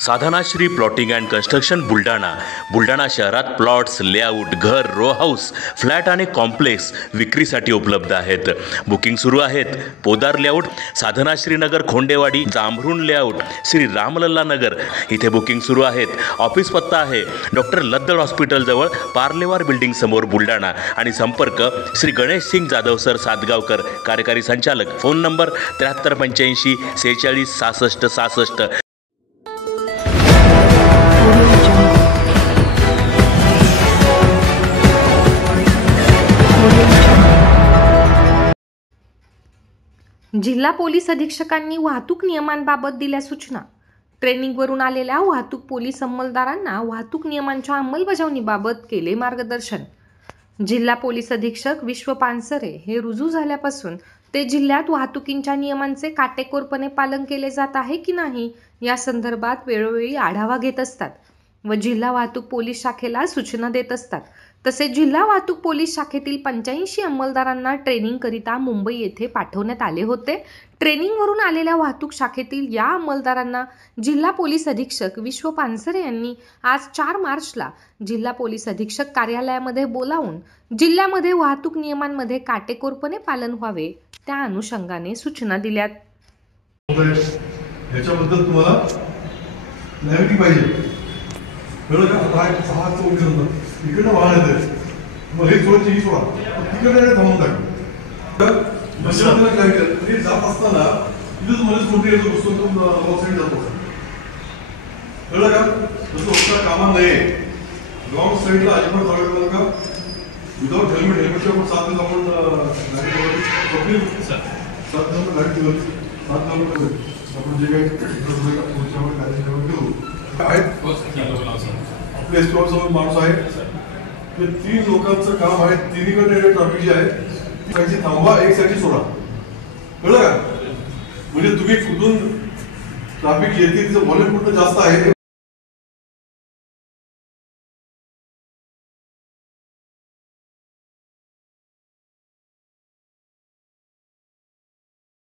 Sadhanashri plotting and construction Buldhana शहरात plots, layout, घर, row house, flat आणि कॉम्प्लेक्स विक्रीसाठी उपलब्ध आहेत. बुकिंग सुरू आहेत. पोदार लेआउट, साधनाश्री नगर, खोंडेवाडी, जांभरुण लेआउट, श्री रामलल्ला नगर इथे बुकिंग सुरू आहेत. ऑफिस पत्ता आहे डॉक्टर लद्दड हॉस्पिटल जवळ, पार्लेवार बिल्डिंग समोर, बुलढाणा. आणि संपर्क श्री गणेश सिंग जाधव सर सातगावकर, कार्यकारी संचालक. Phone number 7385 46 66 66. जिल्हा पोलीस अधीक्षकांनी वाहतूक नियमांबाबत दिल्या सूचना. ट्रेनिंगवरून आलेल्या वाहतूक पोलीस अंमलदारांना वाहतूक नियमांच्या अंमलबजावणीबाबत केले मार्गदर्शन. जिल्हा पोलीस अधीक्षक विश्व पानसरे हे रुजू झाल्यापासून ते जिल्ह्यात वाहतुकीच्या नियमांचे काटेकोरपणे पालन केले जात आहे की नाही या संदर्भात वेळोवेळी आढावा घेत असतात व जिल्हा वाहतूक पोलीस शाखेला सूचना देत असतात. तसेच जिल्हा वाहतूक पोलीस शाखेतील 85 अंमलदारांना ट्रेनिंगकरिता मुंबई येथे पाठवण्यात आले होते. ट्रेनिंगवरून आलेल्या वाहतूक शाखेतील या अंमलदारांना जिल्हा पोलीस अधीक्षक विश्व पानसरे यांनी आज 4 मार्चला जिल्हा पोलीस अधीक्षक कार्यालयामध्ये बोलावून जिल्ह्यामध्ये वाहतूक नियमांमध्ये काटेकोरपणे पालन व्हावे त्या अनुषंगाने सूचना दिल्यात. याच्याबद्दल तुम्हाला माहिती पाहिजे. कळलं का? सहा चौक इकडनं वाहन येते, मग हे सोडची ही सोडा, तिकडे थांबून टाका. जात असताना तिथे तुम्हाला कोणती येतो बसतो साईड जातो. कळलं का? जसं होता कामा नये रॉंग साईडला अजिबात जाऊ नका. विदाउट हेल्मेटशिवाय आपण 7 दिवस आपण गाडी आपण जे काही आपले समोर माणूस आहे ते 3 लोकांचं काम आहे. तिन्हीकडे ट्रॅफिक जे आहे त्याची थांबवा, एक साईडची सोडा. कळलं का? म्हणजे तुम्ही कुठून ट्रॅफिक येते तिचं व्हॉल्यूम कुठं जास्त आहे